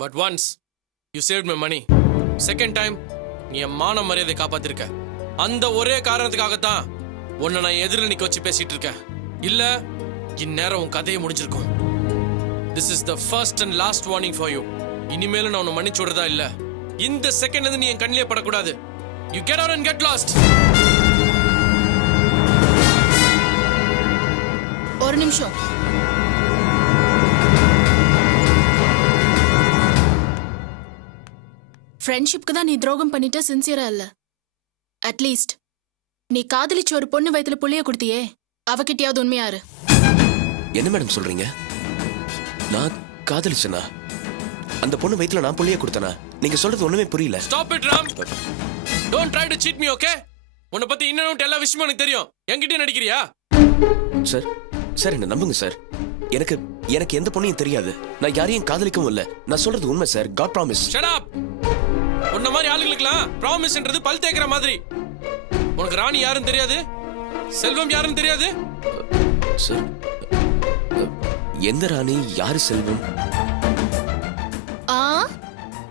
But once you saved my money. Second time நீ என் மான மரியாதை காப்பாத்திருக்க. அந்த ஒரே காரணத்துக்காகத்தான் உன்னை நான் எதிரில் நிக்க வச்சு பேசிட்டு இருக்கேன். இல்ல இந்நேரம் உன் கதையை முடிஞ்சிருக்கும். This is the first and last warning for you. இனிமேலும் நான் உன்னை மன்னிச்சு விடுறதா இல்ல. இந்த செகண்ட் வந்து நீ என் கண்ணிலே படக்கூடாது. You get out and get lost. ஒரு நிமிஷம். ஃப்ரெண்ட்ஷிப்க்கு தான் நீ துரோகம் பண்ணிட்ட, சின்சியரா இல்ல. அட்லீஸ்ட் நீ காதலிச்சு ஒரு பொண்ணு வயித்துல புள்ளைய கொடுத்தியே, அவகிட்டயாவது உண்மையாரு. என்ன மேடம் சொல்றீங்க? நான் காதலிச்சனா? அந்த பொண்ணு வயித்துல நான் புள்ளைய கொடுத்தனா? நீங்க சொல்றது ஒண்ணுமே புரியல. Stop it Ram. Don't try to seat me, okay? உன்னை பத்தி இன்னும் எல்லா விஷயமும் எனக்கு தெரியும். என்கிட்ட நடிக்கிறியா? சார் சார் என்ன நம்புங்க சார். எனக்கு எனக்கு எந்த பொண்ணையும் தெரியாது. நான் யாரையும் காதலிக்கவும் இல்ல. நான் சொல்றது உண்மை sir. God promise. Shut up. உன்ன மாதிரி ஆளுங்களுக்குலாம் ப்ராமிஸ்ன்றது பல் தேய்க்கிற மாதிரி. உனக்கு ராணி யாருன்னு தெரியாது, செல்வம் யாருன்னு தெரியாது. சார் எந்த ராணி, யாரு செல்வம்?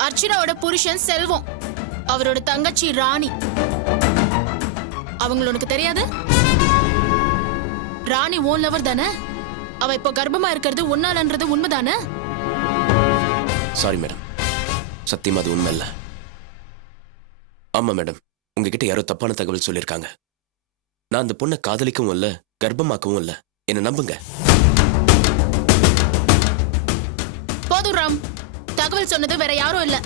அர்ச்சனாவோட புருஷன் செல்வம், அவரோட தங்கச்சி ராணி. அவங்கள உனக்கு தெரியாது? ராணி ஓன் லவர் தானே? அவ இப்போ கர்ப்பமா இருக்கிறது உன்னாலன்றது உண்மைதானே? சாரி மேடம், சத்தியமா அது உண்மை இல்ல. ஆமா மேடம், உங்ககிட்ட யாரோ தப்பான தகவல் சொல்லியிருக்காங்க. நான் அந்த பொண்ணை காதலிக்கவும் இல்ல, கர்ப்பமாக்கவும் இல்ல. என்ன நம்புங்க. போதும் ராம், தகவல் சொன்னது வேற யாரும் இல்ல.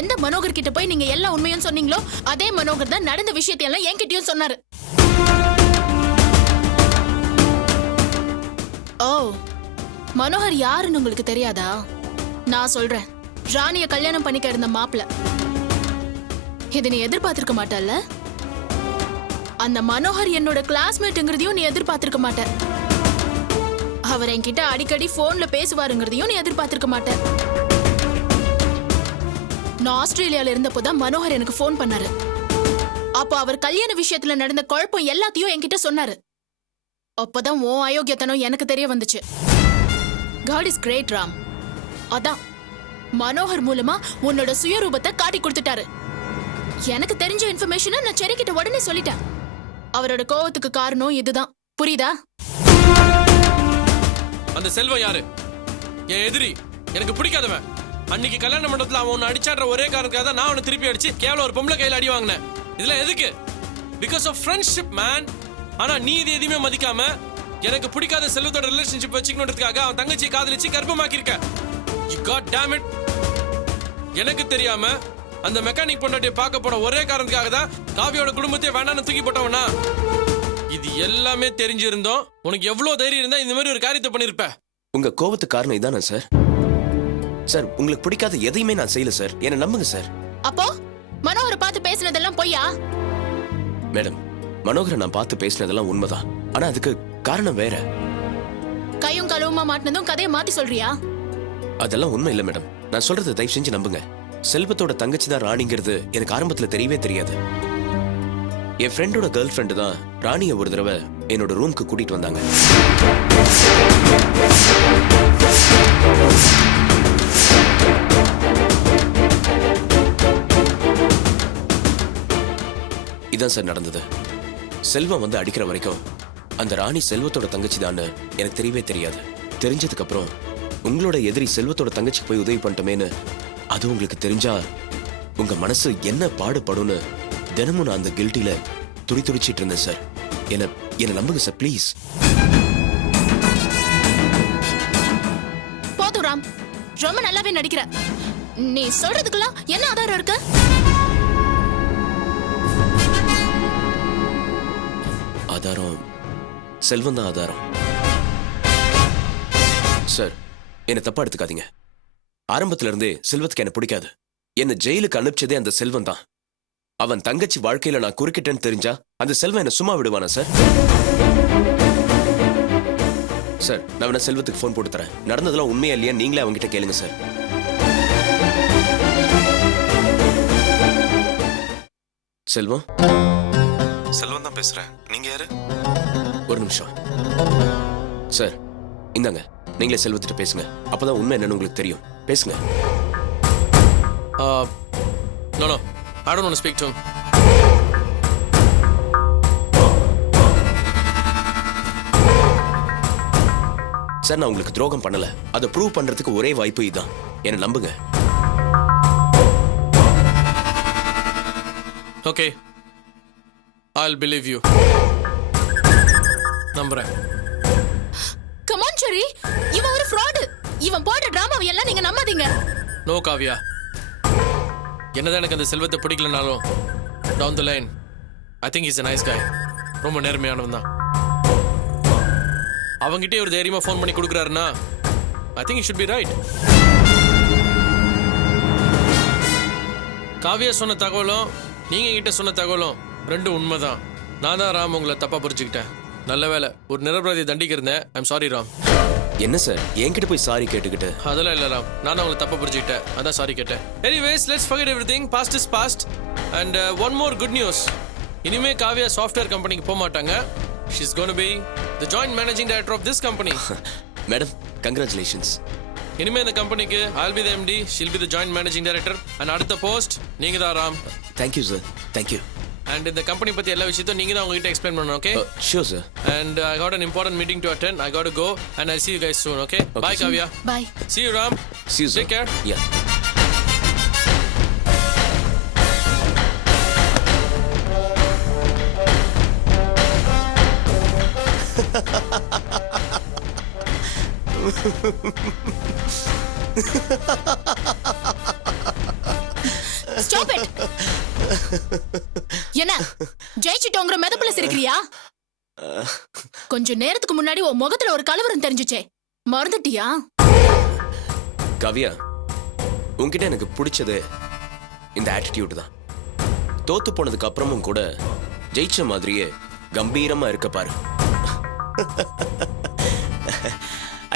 எந்த மனோகர் கிட்ட போய் நீங்க எல்லா உண்மையும் சொன்னீங்களோ அதே மனோகர் தான் நடந்த விஷயத்தையெல்லாம் என்கிட்டயும் சொன்னாரு. ஓ, மனோகர் யாருன்னு உங்களுக்கு தெரியாதா? நான் சொல்றேன். ராணிய கல்யாணம் பண்ணிக்க இருந்த மாப்பிள்ள. இதை நீ எதிர்பார்த்திருக்க மாட்டல்ல? அந்த மனோகர் என்னோட கிளாஸ்மேட்டுங்கிறதையும் நீ எதிர்பார்த்திருக்க மாட்ட. அவர் என்கிட்ட அடிக்கடி போன்ல பேசுவாருங்கிறதையும் நீ எதிர்பார்த்திருக்க மாட்ட. நான் ஆஸ்திரேலியால இருந்தப்போதான் மனோகர் எனக்கு போன் பண்ணாரு. அப்போ அவர் கல்யாண விஷயத்துல நடந்த குழப்பம் எல்லாத்தையும் என்கிட்ட சொன்னாரு. அப்பதான் உன் அயோக்கியத்தனம் எனக்கு தெரிய வந்துச்சு. God is great Ram. அதான் மனோகர் மூலமா உன்னோட சுயரூபத்தை காட்டி கொடுத்துட்டாரு. எனக்கு தெரிஞ்ச இன்ஃபர்மேஷனை நான் செரி கிட்ட உடனே சொல்லிட்டேன். அவரோட கோவத்துக்கு காரணம் இதுதான். புரியுதா? அந்த செல்வம் யாரு? என் எதிரி, எனக்கு பிடிக்காதவன். அன்னைக்கு கல்யாண மண்டபத்துல அவன் ஒன்னு அடிச்சாடுற ஒரே காரணத்துக்காக தான் நான் அவனை திருப்பி அடிச்சு கேவலம் ஒரு பொம்பளை கையில அடி வாங்கினேன். இதெல்லாம் எதுக்கு? Because of friendship man. ஆனா நீ இது எதுவுமே மதிக்காம எனக்கு பிடிக்காத செல்வத்தோட ரிலேஷன்ஷிப் வச்சுக்கணுன்றதுக்காக அவன் தங்கச்சியை காதலிச்சு கர்ப்பமாக்கியிருக்க. You god damn it. எனக்கு தெரியாம அந்த மெக்கானிக் பொண்டாட்டியை பார்க்க போன ஒரே காரணத்துக்காக தான் காவியோட குடும்பத்தை வேண்டான்னு தூக்கி போட்டவனா? இது எல்லாமே தெரிஞ்சிருந்தோம் உனக்கு எவ்வளவு தைரியம் இருந்தா இந்த மாதிரி ஒரு காரியத்தை பண்ணிருப்ப. உங்க கோவத்துக்கு காரணம் இதானே சார்? சார் உங்களுக்கு பிடிக்காத எதையுமே நான் செய்யல சார். என்ன நம்புங்க சார். அப்போ மனோகரை பார்த்து பேசினதெல்லாம் பொய்யா? மேடம், மனோகரை நான் பார்த்து பேசினதெல்லாம் உண்மைதான். ஆனா அதுக்கு காரணம் வேற. கையும் களவுமா மாட்டினதும் கதையை மாத்தி சொல்றியா? அதெல்லாம் உண்மை இல்ல மேடம். நான் சொல்றதை தயவு செஞ்சு நம்புங்க. செல்வத்தோட தங்கச்சி தான் ராணிங்கிறது எனக்கு ஆரம்பத்துல தெரியவே தெரியாது. என் ஃப்ரெண்டோட கேர்ள் ஃப்ரெண்டு தான் ராணியை ஒரு தடவை என்னோட ரூம்க்கு கூட்டிட்டு வந்தாங்க. இதான் சார் நடந்தது. செல்வம் வந்து அடிக்கிற வரைக்கும் அந்த ராணி செல்வத்தோட தங்கச்சி தான் எனக்கு தெரியவே தெரியாது. தெரிஞ்சதுக்கு அப்புறம் உங்களோட எதிரி செல்வத்தோட தங்கச்சிக்கு போய் உதவி பண்ணிட்டோமேன்னு அது உங்களுக்கு தெரிஞ்சா உங்க மனசு என்ன பாடுபடும்னு தினமும் நான் அந்த கில்ட்டில துடிச்சிட்டு இருந்தேன் சார். என்ன நம்புங்க சார் ப்ளீஸ். போதும் ராம், ரொம்ப நல்லாவே நடிக்கிற. நீ சொல்றதுக்கெல்லாம் என்ன ஆதாரம் இருக்கு? ஆதாரம் செல்வம் தான் ஆதாரம். சார் என்ன தப்பா எடுத்துக்காதீங்க. ஆரம்பத்துல இருந்தே செல்வத்துக்கு என்ன பிடிக்காது. என்ன ஜெயிலுக்கு அனுப்பிச்சதே அந்த செல்வம் தான். அவன் தங்கச்சி வாழ்க்கையில நான் குறுக்கிட்டேன்னு தெரிஞ்சா அந்த செல்வம் என்ன சும்மா விடுவானா சார்? சார் நான் வேணா செல்வத்துக்கு போன் போட்டு தரேன். நடந்ததெல்லாம் உண்மையா இல்லையா நீங்களே அவங்ககிட்ட கேளுங்க சார். செல்வம். செல்வம் தான் பேசுறேன். நீங்க யாரு? ஒரு நிமிஷம் சார். இந்தாங்க, நீங்களே செல்வத்திட்ட பேசுங்க. அப்பதான் உண்மை என்னன்னு உங்களுக்கு தெரியும். பேசுங்க. No, I don't want to speak to him. Sir நான் உங்களுக்கு துரோகம் பண்ணல. அதை ப்ரூவ் பண்றதுக்கு ஒரே வாய்ப்பு இதுதான். என்ன நம்புங்க. Okay, I'll believe you. நம்புறேன். Come on, Cherry. இவன் ஒரு fraud. இவன் போடுற டிராமாவை எல்லாம் நீங்க நம்பாதீங்க. No, காவியா. என்னதான் எனக்கு அந்த செல்வத்தை பிடிக்கலனாலும் down the line, I think he's a nice guy. ரொம்ப நேர்மையானவன் தான். அவங்கிட்டே ஒரு தைரியமா ஃபோன் பண்ணி கொடுக்குறாருன்னா I think he should be right. Kavya சொன்ன தகவலும் நீங்க கிட்ட சொன்ன தகவலும் ரெண்டும் உண்மைதான். நான் தான் ராம் உங்களை தப்பா புரிஞ்சுக்கிட்டேன். நல்ல வேலை ஒரு நிரபராதியை தண்டிக்க இருந்தேன். I'm sorry Ram. என்ன சார் என்கிட்ட போய் சாரி கேட்டுக்கிட்டு? அதெல்லாம் இல்லை ராம், நான் உங்களை தப்பா புரிஞ்சுக்கிட்டேன், அதான் சாரி கேட்டேன். Anyways let's forget everything. Past is past. And one more good news. இனிமே காவியா சாஃப்ட்வேர் கம்பெனிக்கு போக மாட்டாங்க. She's going to be the joint managing director of this company. Madam congratulations. இனிமே இந்த கம்பெனிக்கு I'll be the MD, she'll be the joint managing director. And அடுத்த post நீங்க தான் Ram. Thank you sir. Thank you. And இந்த கம்பெனி பத்தி எல்லா விஷயத்தையும் நீங்க தான் உங்ககிட்ட எக்ஸ்பிளைன் பண்ணணும். Okay? Sure sir. And I got an important meeting to attend. I got to go and I'll see you guys soon. Okay? Bye Kavya. Bye. See you Ram. See you sir. Take care. Yeah. Stop it. என்ன ஜெயிச்சிட்டோங்கிற மெதப்புல சிரிக்கிறியா? கொஞ்ச நேரத்துக்கு முன்னாடி உன் முகத்துல ஒரு கலவரம் தெரிஞ்சுச்சே, மறந்துட்டியா? காவியா உன்கிட்ட எனக்கு பிடிச்சது இந்த ஆட்டிடியூட் தான். தோத்து போனதுக்கு அப்புறமும் கூட ஜெயிச்ச மாதிரியே கம்பீரமா இருக்க பாரு.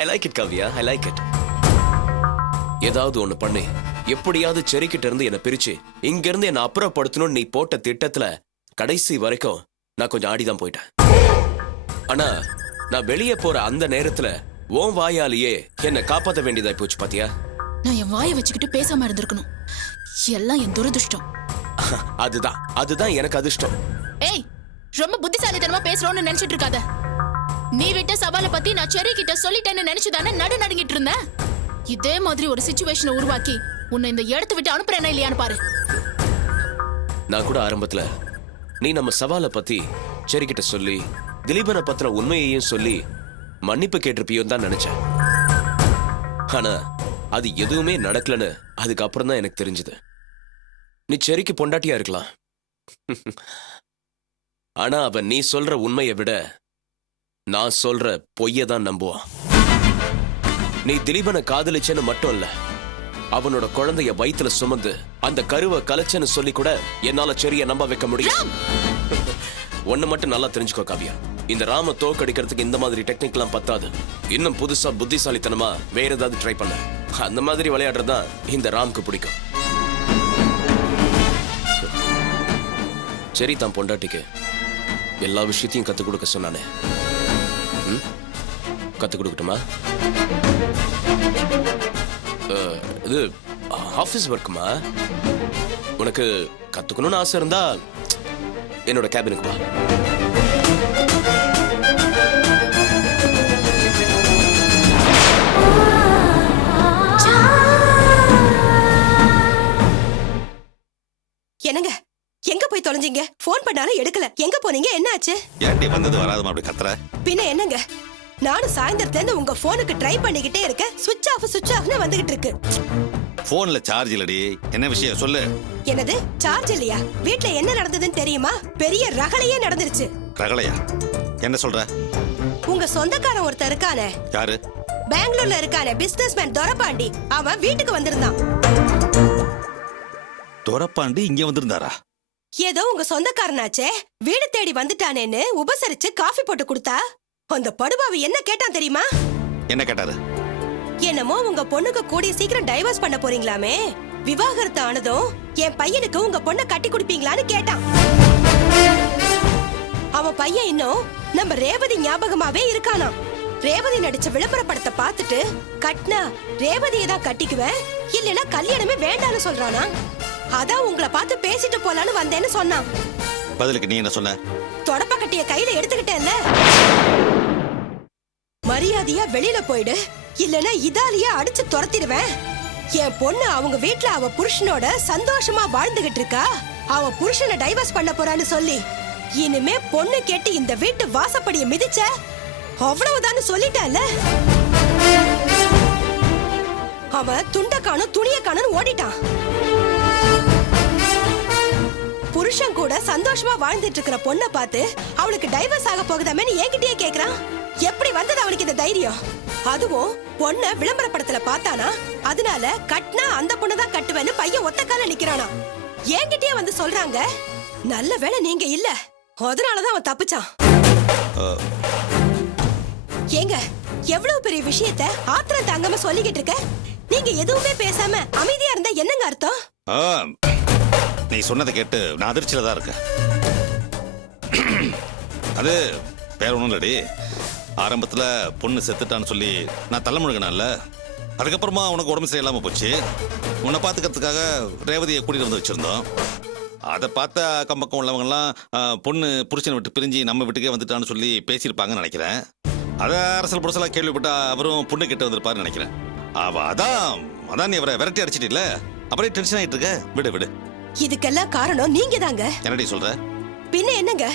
I like it Kavya, I like it. ஏதாவது ஒண்ணு பண்ணி எப்படியாவது செரிக்கிட்ட இருந்து என்ன பிரிச்சு இங்க இருந்து என்ன அப்புறப்படுத்தணும்னு நீ போட்ட திட்டத்துல கடைசி வரைக்கும் நான் கொஞ்சம் ஆடிதான் போயிட்டேன். ஆனா நான் வெளியே போற அந்த நேரத்துல உன் வாயாலேயே என்ன காப்பாத்த வேண்டியதாய் போச்சு பாத்தியா? நான் என் வாயை வச்சுக்கிட்டு பேசாம இருந்திருக்கணும். எல்லாம் என் துரதிர்ஷ்டம். அதுதான் எனக்கு அதிர்ஷ்டம். ஏய், ரொம்ப புத்திசாலித்தனமா பேசுறோம்னு நினைச்சிட்டு இருக்காத. நீ விட்ட சவாலை பத்தி நான் செரி கிட்ட சொல்லிட்டேன்னு நினைச்சுதானே நடுநடுங்கிட்டு இருந்தேன். இதே மாதிரி ஒரு சிச்சுவேஷனை உருவாக்கி உன்னை இந்த இடத்தை விட்டு அனுப்புறேனா இல்லையான்னு பாரு. நான் கூட ஆரம்பத்துல நீ நம்ம சவாலை பத்தி செரி கிட்ட சொல்லி திலீபனை பத்தின உண்மையையும் சொல்லி மன்னிப்பு கேட்டிருப்பியோ தான் நினைச்சேன். ஆனா அது எதுவுமே நடக்கலன்னு அதுக்கப்புறம் தான் எனக்கு தெரிஞ்சது. நீ செரிக்கு பொண்டாட்டியா இருக்கலாம், ஆனா அவன் நீ சொல்ற உண்மையை விட நான் சொல்ற பொய்ய தான் நம்புவான். நீ திலீபனை காதலிச்சேன்னு மட்டும் இல்ல, அவனோட குழந்தைய வயித்துல சுமந்து அந்த கருவை கலைச்சேன்னு சொல்லி கூட என்னால செரிய நம்ப வைக்க முடியும். ஒண்ணு மட்டும் நல்லா தெரிஞ்சுக்கோ காவியா, இந்த ராம தோக்கடிக்கிறதுக்கு இந்த மாதிரி டெக்னிக் எல்லாம் பத்தாது. இன்னும் புதுசா புத்திசாலித்தனமா வேற ஏதாவது ட்ரை பண்ண. அந்த மாதிரி விளையாடுறதுதான் இந்த ராம்க்கு பிடிக்கும். சரி, தான் பொண்டாட்டிக்கு எல்லா விஷயத்தையும் கத்துக் கொடுக்க சொன்னானே, கத்துக் கொடுக்கட்டுமா? இது ஆபீஸ் ஒர்க்குமா? உனக்கு கத்துக்கணும்னு ஆசை இருந்தா என்னோட கேபினுக்கு வா. என்னங்க, எங்க போய் தொலைஞ்சீங்க? போன் பண்ணாலும் எடுக்கல. எங்க போனீங்க? என்ன ஆச்சு? ஏன்டி வந்தது வராதமா அப்படி கத்துற? பின்ன என்னங்க, நானும் சாயந்தரத்துல இருந்து உங்க போனுக்கு ட்ரை பண்ணிக்கிட்டே இருக்க. சுவிட்ச் ஆஃப்னு வந்துகிட்டு இருக்கு. போன்ல சார்ஜ் இல்லடி. என்ன விஷயம் சொல்லு. என்னது சார்ஜ் இல்லையா? வீட்ல என்ன நடந்ததுன்னு தெரியுமா? பெரிய ரகளையே நடந்துருச்சு. ரகளையா? என்ன சொல்ற? உங்க சொந்தக்காரன் ஒருத்தர் இருக்கானே. யாரு? பெங்களூர்ல இருக்கானே பிசினஸ்மேன் துரப்பாண்டி. அவன் வீட்டுக்கு வந்திருந்தான். துரப்பாண்டி இங்க வந்திருந்தாரா? ஏதோ உங்க சொந்தக்காரனாச்சே, வீடு தேடி வந்துட்டானேன்னு உபசரிச்சு காஃபி போட்டு கொடுத்தா அந்த படுபாவி என்ன கேட்டான் தெரியுமா? என்ன கேட்டாரு? என்னமோ உங்க பொண்ணுக்கு கூடிய சீக்கிரம் டைவர்ஸ் பண்ண போறீங்களாமே, விவாகரத்து ஆனதும் என் பையனுக்கு உங்க பொண்ணை கட்டி கொடுப்பீங்களான்னு கேட்டான். அவன் பையன் இன்னும் நம்ம ரேவதி ஞாபகமாவே இருக்கானாம். ரேவதி நடிச்ச விளம்பர படத்தை பார்த்துட்டு கட்னா ரேவதியை தான் கட்டிக்குவேன், இல்லைன்னா கல்யாணமே வேண்டாம்னு சொல்றானா. அதான் உங்களை பார்த்து பேசிட்டு போலான்னு வந்தேன்னு சொன்னான். பதிலுக்கு நீ என்ன சொன்ன? தொடப்ப கட்டிய கையில எடுத்துக்கிட்டேன்ல. மரியாதையா வெளியில போயிடு, இல்லைன்னா இதாலியா அடிச்சு துரத்திடுவேன். என் பொண்ணு அவங்க வீட்டுல அவ புருஷனோட சந்தோஷமா வாழ்ந்துகிட்டு இருக்கா. அவ புருஷனை டைவர்ஸ் பண்ண போறான்னு சொல்லி இனிமே பொண்ணு கேட்டு இந்த வீட்டு வாசப்படியை மிதிச்ச அவ்வளவுதான் சொல்லிட்டல. அவன் துண்ட காணும் துணிய காணும் ஓடிட்டான். புருஷன் கூட சந்தோஷமா வாழ்ந்துட்டு இருக்கிற பொண்ணை பார்த்து அவளுக்கு டைவர்ஸ் ஆக போகுதாமேன்னு என்கிட்டயே கேக்குறான். எப்படி வந்தது அவனுக்கு இந்த தைரியம்? அதுவும் பொண்ண விளம்பர படத்துல பார்த்தானா, அதனால கட்னா அந்த பொண்ணு தான் கட்டுவேன்னு பையன் ஒத்த கால நிக்கிறானா. என்கிட்டயே வந்து சொல்றாங்க. நல்ல வேளை நீங்க இல்ல, அதனாலதான் அவன் தப்பிச்சான். ஏங்க, எவ்வளவு பெரிய விஷயத்த ஆத்திரம் தாங்காம சொல்லிக்கிட்டு இருக்க, நீங்க எதுவுமே பேசாம அமைதியா இருந்தா என்னங்க அர்த்தம்? நீ சொன்னதை கேட்டு நான் அதிர்ச்சியில தான் இருக்கேன். அது வேற ஒண்ணும் இல்லடி. ஆரம்பத்துல பொண்ணு செத்துட்டான்னு சொல்லி நான் தள்ள முழுகினால, அதுக்கப்புறமா உனக்கு உடம்பு சரியில்லாம போச்சு. உன்னை பாத்துக்கிறதுக்காக ரேவதியை கூட்டிட்டு வந்து வச்சிருந்தோம். அதை பார்த்த அக்கம் பக்கம் உள்ளவங்கலாம் பொண்ணு புருஷனை விட்டு பிரிஞ்சு நம்ம வீட்டுக்கே வந்துட்டான்னு சொல்லி பேசியிருப்பாங்கன்னு நினைக்கிறேன். அதை அரசல் புரசலா கேள்விப்பட்டா அவரும் பொண்ணு கிட்ட வந்திருப்பாருன்னு நினைக்கிறேன். அதான் நீ அவரை விரட்டி அடிச்சிட்டில்ல, அப்படியே டென்ஷன் ஆயிட்டு இருக்க. விடு விடு. இதுக்கெல்லாம் காரணம் நீங்க தாங்க. என்னடி சொல்ற? பின்ன என்னங்க,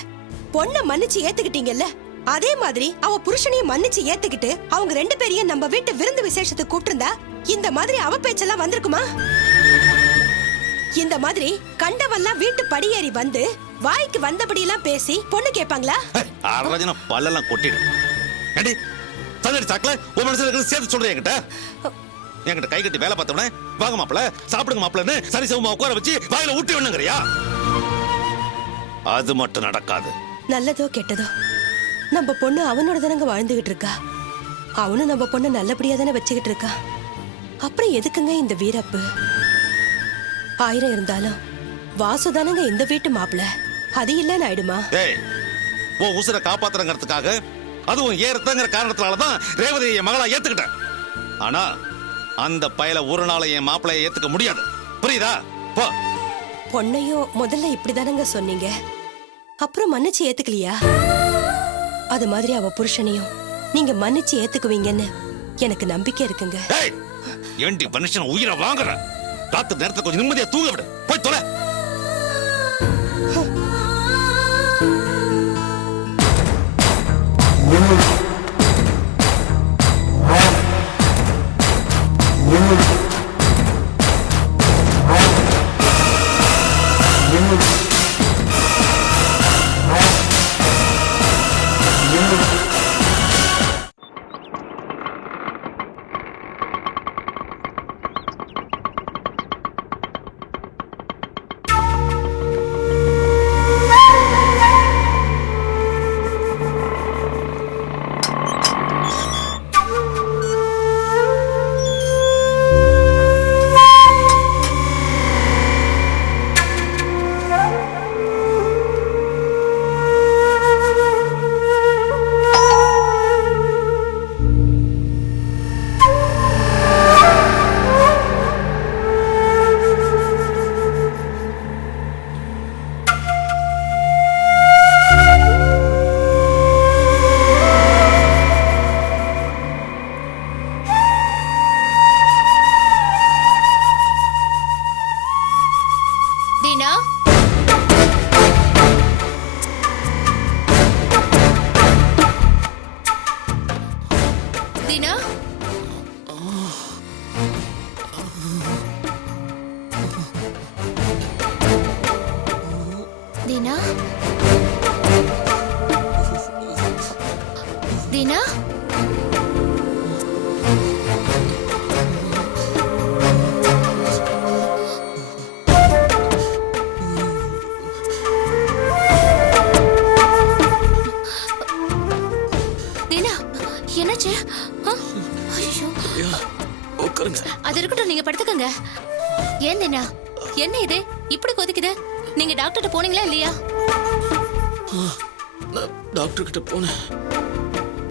பொண்ண மன்னிச்சு ஏத்துக்கிட்டீங்கல்ல, அதே மாதிரி அவ புருஷனையும் மன்னிச்சு ஏத்துக்கிட்டு அவங்க ரெண்டு பேரையும் நம்ம வீட்டு விருந்து விசேஷத்துக்கு கூப்பிட்டிருந்தா இந்த மாதிரி அவ பேச்செல்லாம் வந்திருக்குமா? இந்த மாதிரி கண்டவெல்லாம் வீட்டு படியேறி வந்து வாய்க்கு வந்தபடி எல்லாம் பேசி பொண்ணு கேட்பாங்களா? அரஜன பல்லெல்லாம் கொட்டிடு. ஏடி தண்ணி சாக்கல ஒரு மனுஷன் சேர்த்து சொல்றேன் என்கிட்ட கை கட்டி வேலை பார்த்தவனே, வாங்க மாப்பிள சாப்பிடுங்க மாப்பிளன்னு சரி சமமா உட்கார வச்சு வாயில ஊட்டி வேணுங்கிறியா? அது மட்டும் நடக்காது. நல்லதோ கெட்டதோ நம்ம பொண்ணு அவனோட தானங்க வாழ்ந்துகிட்டு இருக்கா. அவனும் நம்ம பொண்ணு நல்லபடியா தானே வச்சுக்கிட்டு இருக்கா. அப்புறம் எதுக்குங்க இந்த வீரப்பு? 1000 இருந்தாலும் வாசுதானங்க இந்த வீட்டு மாப்பிள, அது இல்லன்னு ஆயிடுமா? ஏய், ஓ உசுரை காப்பாத்துறங்கிறதுக்காக, அதுவும் ஏறத்தங்கிற காரணத்தினாலதான் ரேவதி என் மகளா ஏத்துக்கிட்டேன். ஆனா அந்த பயல ஒரு நாளை என் மாப்பிளைய ஏத்துக்க முடியாது. புரியுதா? போ. பொண்ணையும் முதல்ல இப்படிதானங்க சொன்னீங்க, அப்புறம் மன்னிச்சு ஏத்துக்கலையா? அது மாதிரி அவ புருஷனையும் நீங்க மன்னிச்சு ஏத்துக்குவீங்கன்னு எனக்கு நம்பிக்கை இருக்குங்க. ஏய், ஏண்டி மனுஷன் உயிரை வாங்குற? ராத்திரி நேரத்துல கொஞ்சம் நிம்மதியா தூங்க விடு. போய் தொலை. தீனா, தீனா, தீனா, தீனா, என்னாச்சு? அது இருக்கட்டும், நீங்க படுத்துக்கங்க. ஏன் தீனா, என்ன இது இப்படி கொதிக்குது? நீங்க டாக்டர்கிட்ட போனீங்களா இல்லையா? டாக்டர் கிட்ட போனேன்.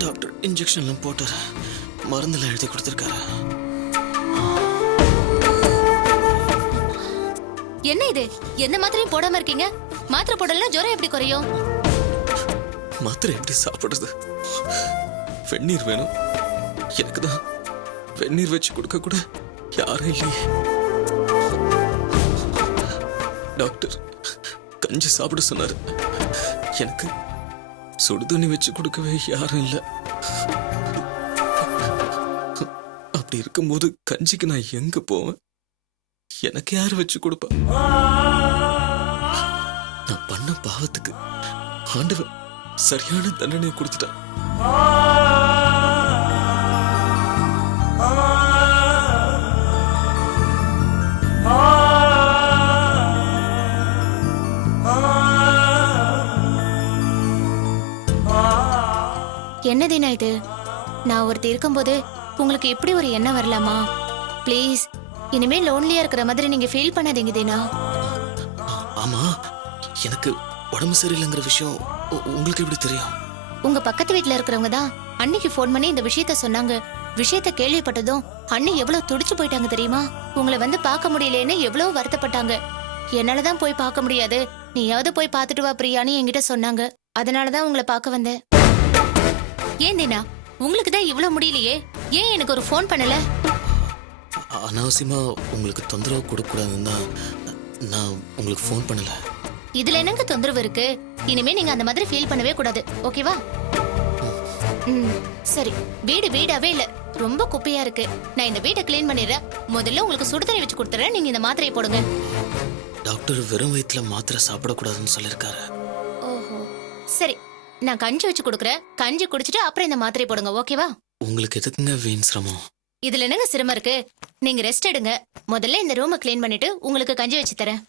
டாக்டர் இன்ஜெக்ஷன்லாம் போட்டாரு, மருந்தெல்லாம் எழுதி கொடுத்துருக்காரு. என்ன இது? எந்த மாத்திரையும் போடாம இருக்கீங்க? மாத்திரை போடலன்னா ஜுரம் எப்படி குறையும்? மாத்திரை எப்படி சாப்பிடுறது? வெந்நீர் வேணும். எனக்கு தான் வெந்நீர் வச்சு கொடுக்க கூட யாரும் இல்லையே. டாக்டர் கஞ்சி சாப்பிட சொன்னாரு. எனக்கு சுடுதண்ணி வச்சு கொடுக்கவே யாரும் இல்லை. அப்படி இருக்கும்போது கஞ்சிக்கு நான் எங்க போவேன்? எனக்கு யாரு வச்சு கொடுப்பா? நான் பண்ண பாவத்துக்கு ஆண்டவன் சரியான தண்டனையை கொடுத்துட்டான். என்ன தினா இது? நான் ஒருத்தர் இருக்கும்போது உங்களுக்கு எப்படி ஒரு எண்ணம் வரலாமா? ப்ளீஸ், இனிமே லோன்லியா இருக்கிற மாதிரி நீங்க ஃபீல் பண்ணாதீங்க தினா. ஆமா, எனக்கு உடம்பு சரியில்லைங்கிற விஷயம் உங்களுக்கு எப்படி தெரியும்? உங்க பக்கத்து வீட்ல இருக்கிறவங்க தான் அன்னைக்கு ஃபோன் பண்ணி இந்த விஷயத்த சொன்னாங்க. விஷயத்த கேள்விப்பட்டதும் அண்ணி எவ்வளவு துடிச்சு போயிட்டாங்க தெரியுமா? உங்களை வந்து பார்க்க முடியலன்னு எவ்வளவு வருத்தப்பட்டாங்க. என்னாலதான் போய் பார்க்க முடியாது, நீயாவது போய் பார்த்துட்டு வா பிரியான்னு என்கிட்ட சொன்னாங்க. அதனாலதான் உங்களை பார்க்க வந்தேன். ஏன் தினா, உங்களுக்கு தான் இவ்வளவு முடியலையே, ஏன் எனக்கு ஒரு ஃபோன் பண்ணல? அனாவசியமா உங்களுக்கு தொந்தரவு கொடுக்க கூடாதுன்னு தான் நான் உங்களுக்கு ஃபோன் பண்ணல. இதுல என்னங்க தொந்தரவு இருக்கு? இனிமே நீங்க அந்த மாதிரி ஃபீல் பண்ணவே கூடாது, ஓகேவா? சரி, வீடு வீடாவே இல்ல, ரொம்ப குப்பையா இருக்கு. நான் இந்த வீட்டை கிளீன் பண்ணிடுறேன். முதல்ல உங்களுக்கு சுடுதண்ணி வச்சு கொடுத்துறேன், நீங்க இந்த மாத்திரையை போடுங்க. டாக்டர் வெறும் வயிற்றுல மாத்திரை சாப்பிடக்கூடாதுன்னு சொல்லியிருக்காரு. ஓஹோ, சரி, நான் கஞ்சி வச்சு கொடுக்குறேன். கஞ்சி குடிச்சிட்டு அப்புறம் இந்த மாத்திரை போடுங்க, ஓகேவா? உங்களுக்கு எதுக்குங்க வீண் சிரமம்? இதுல என்னங்க சிரமம் இருக்கு? நீங்க ரெஸ்ட் எடுங்க. முதல்ல இந்த ரூமை கிளீன் பண்ணிட்டு உங்களுக்கு கஞ்சி வச்சு தரேன்.